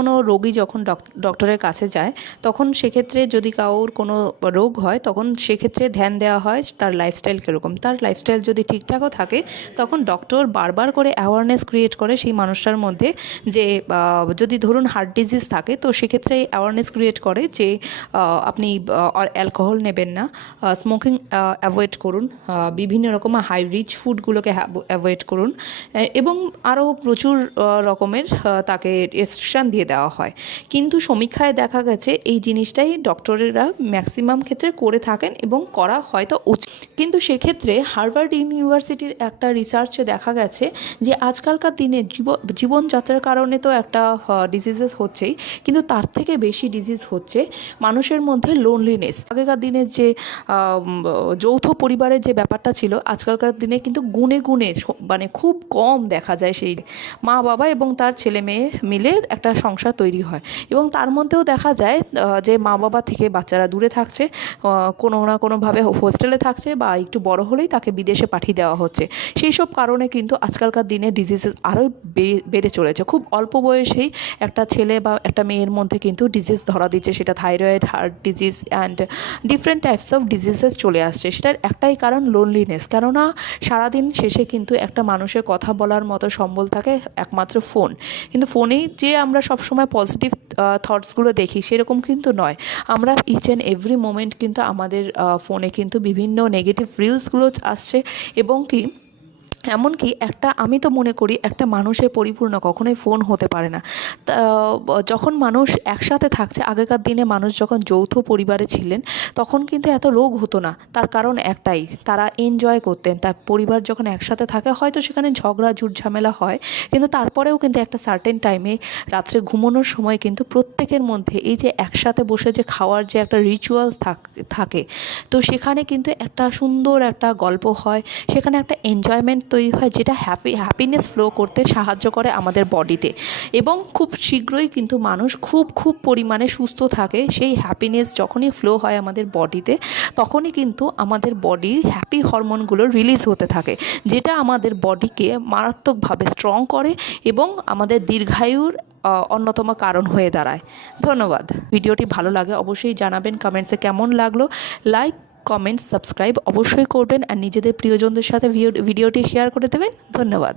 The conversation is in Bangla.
কোনো রোগী যখন ডক্টরের কাছে যায় তখন সেক্ষেত্রে যদি কারোর কোনো রোগ হয় তখন সেক্ষেত্রে ধ্যান দেওয়া হয় তার লাইফস্টাইল কীরকম। তার লাইফস্টাইল যদি ঠিকঠাকও থাকে তখন ডক্টর বারবার করে অ্যাওয়ারনেস ক্রিয়েট করে সেই মানুষটার মধ্যে যে যদি ধরুন হার্ট ডিজিজ থাকে তো সেক্ষেত্রে অ্যাওয়ারনেস ক্রিয়েট করে যে আপনি অ্যালকোহল নেবেন না, স্মোকিং অ্যাভয়েড করুন, বিভিন্ন রকম হাই রিচ ফুডগুলোকে অ্যাভয়েড করুন এবং আরও প্রচুর রকমের তাকে রেস্ট্রিকশান দিয়ে দেওয়া হয়। কিন্তু সমীক্ষায় দেখা গেছে এই জিনিসটাই ডক্টরেরা ম্যাক্সিমাম ক্ষেত্রে করে থাকেন এবং করা হয়তো উচিত। কিন্তু সেক্ষেত্রে হার্ভার্ড ইউনিভার্সিটির একটা রিসার্চে দেখা গেছে যে আজকালকার দিনে জীবনযাত্রার কারণে তো একটা ডিজিজেস হচ্ছেই, কিন্তু তার থেকে বেশি ডিজিজ হচ্ছে মানুষের মধ্যে লোনলিনেস। আগেকার দিনের যে যৌথ পরিবারের যে ব্যাপারটা ছিল আজকালকার দিনে কিন্তু গুণে গুণে মানে খুব কম দেখা যায়। সেই মা বাবা এবং তার ছেলে মেয়ে মিলে একটা সংসার তৈরি হয় এবং তার মধ্যেও দেখা যায় যে মা বাবা থেকে বাচ্চারা দূরে থাকছে, কোনো না কোনোভাবে হোস্টেলে থাকছে বা একটু বড় হলেই তাকে বিদেশে পাঠিয়ে দেওয়া হচ্ছে। সেই সব কারণে কিন্তু আজকালকার দিনে ডিজিজেস আরও বেড়ে চলেছে। খুব অল্প বয়সেই একটা ছেলে বা একটা মেয়ের মধ্যে কিন্তু ডিজিজ ধরা দিচ্ছে, সেটা thyroid, heart disease and different types of diseases চলে আসছে। সেটার একটাই কারণ লোনলিনেস। কেননা সারাদিন শেষে কিন্তু একটা মানুষের কথা বলার মতো সম্বল থাকে একমাত্র ফোন, কিন্তু ফোনেই যে আমরা সবসময় পজিটিভ থটসগুলো দেখি সেরকম কিন্তু নয়। আমরা ইচ অ্যান্ড এভরি মোমেন্ট কিন্তু আমাদের ফোনে কিন্তু বিভিন্ন নেগেটিভ রিলসগুলো আসছে এবং কি এমনকি আমি তো মনে করি একটা মানুষের পরিপূর্ণ কখনোই ফোন হতে পারে না। যখন মানুষ একসাথে থাকছে, আগেকার দিনে মানুষ যখন যৌথ পরিবারে ছিলেন তখন কিন্তু এত রোগ হতো না। তার কারণ একটাই, তারা এনজয় করতেন। তার পরিবার যখন একসাথে থাকে হয়তো সেখানে ঝগড়া ঝামেলা হয়, কিন্তু তারপরেও কিন্তু একটা সার্টেন টাইমে রাত্রে ঘুমানোর সময় কিন্তু প্রত্যেকের মধ্যে এই যে একসাথে বসে যে খাওয়ার যে একটা রিচুয়ালস থাকে, তো সেখানে কিন্তু একটা সুন্দর একটা গল্প হয়, সেখানে একটা এনজয়মেন্ট তৈরি হয় যেটা হ্যাপিনেস ফ্লো করতে সাহায্য করে আমাদের বডিতে এবং খুব শীঘ্রই কিন্তু মানুষ খুব পরিমাণে সুস্থ থাকে। সেই হ্যাপিনেস যখনই ফ্লো হয় আমাদের বডিতে তখনই কিন্তু আমাদের বডির হ্যাপি হরমোনগুলো রিলিজ হতে থাকে, যেটা আমাদের বডিকে মারাত্মকভাবে স্ট্রং করে এবং আমাদের দীর্ঘায়ুর অন্যতম কারণ হয়ে দাঁড়ায়। ধন্যবাদ। ভিডিওটি ভালো লাগে অবশ্যই জানাবেন কমেন্টসে কেমন লাগলো। লাইক, কমেন্ট, সাবস্ক্রাইব অবশ্যই করবেন আর নিজেদের প্রিয়জনদের সাথে ভিডিওটি শেয়ার করে দেবেন। ধন্যবাদ।